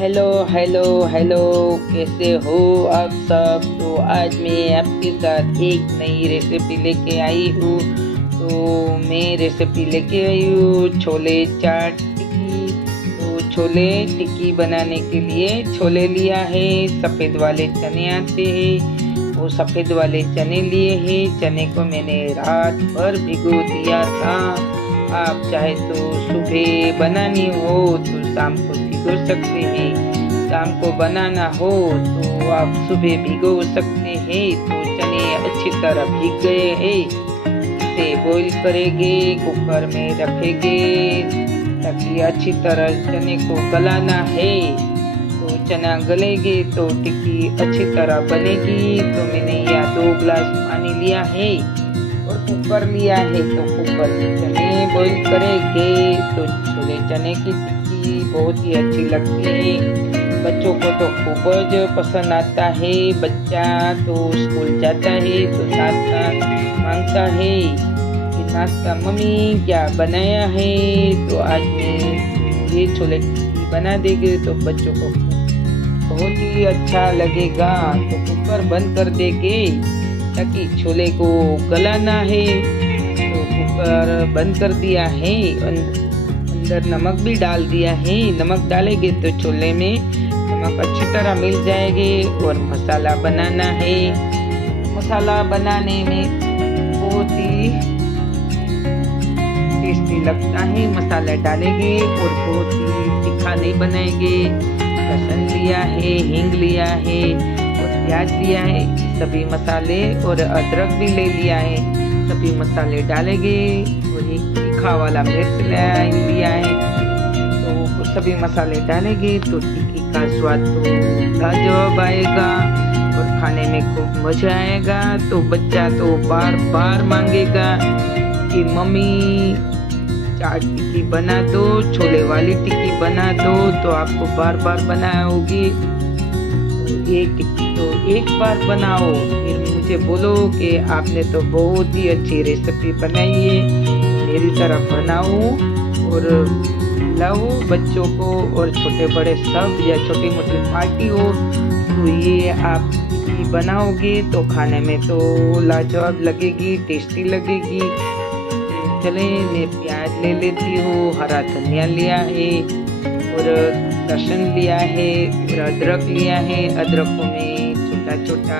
Hello hello hello, कैसे हो आप सब। तो आज मैं आपके साथ एक नई रेसिपी लेके आई हूँ। तो मैं रेसिपी लेके आई हूँ छोले चाट टिक्की। तो छोले टिक्की बनाने के लिए छोले लिया है, सफ़ेद वाले चने आते हैं, वो सफ़ेद वाले चने लिए हैं। चने को मैंने रात भर भिगो दिया था। आप चाहे तो सुबह बनानी हो तो शाम को भिगो सकते हैं, शाम को बनाना हो तो आप सुबह भिगो सकते हैं। तो चने अच्छी तरह भीग गए हैं, इसे बॉईल करेंगे, कुकर में रखेंगे ताकि अच्छी तरह चने को गलाना है। तो चना गलेगे तो टिक्की अच्छी तरह बनेगी। तो मैंने यहाँ 2 गिलास पानी लिया है और कुकर लिया है। तो कुकर में चने बॉईल करेंगे। तो छोले चने की टिक्की बहुत ही अच्छी लगती है, बच्चों को तो खूब पसंद आता है। बच्चा तो स्कूल जाता है तो नाश्ता मांगता है कि नाश्ता मम्मी क्या बनाया है। तो आज मैं ये छोले टिक्की बना देंगे तो बच्चों को बहुत ही अच्छा लगेगा। तो कुकर बंद कर देंगे ताकि छोले को गलाना है। तो कुकर बंद कर दिया है, अंदर नमक भी डाल दिया है। नमक डालेंगे तो छोले में नमक अच्छी तरह मिल जाएगी। और मसाला बनाना है। मसाला बनाने में बहुत ही टेस्टी लगता है। मसाला डालेंगे और बहुत ही तीखा नहीं बनाएंगे। लहसुन लिया है, हींग लिया है और प्याज लिया है, सभी मसाले, और अदरक भी ले लिया है। सभी मसाले डालेंगे और एक तीखा वाला मिर्च लिया है। तो सभी मसाले डालेंगे तो टिक्की का स्वाद तो लाजवाब आएगा और खाने में खूब मजा आएगा। तो बच्चा तो बार बार मांगेगा कि मम्मी चाट टिक्की बना दो, छोले वाली टिक्की बना दो। तो आपको बार बार बनाओगी। ये टिक्की तो एक बार बनाओ, फिर मुझे बोलो कि आपने तो बहुत ही अच्छी रेसिपी बनाई है। मेरी तरह बनाओ और खिलाओ बच्चों को, और छोटे बड़े सब, या छोटी मोटी पार्टी हो तो ये आप टिक्की बनाओगे तो खाने में तो लाजवाब लगेगी, टेस्टी लगेगी। चले मैं प्याज ले लेती हूँ, हरा धनिया लिया है और लहसुन लिया है और अदरक लिया है। अदरक को मैं छोटा छोटा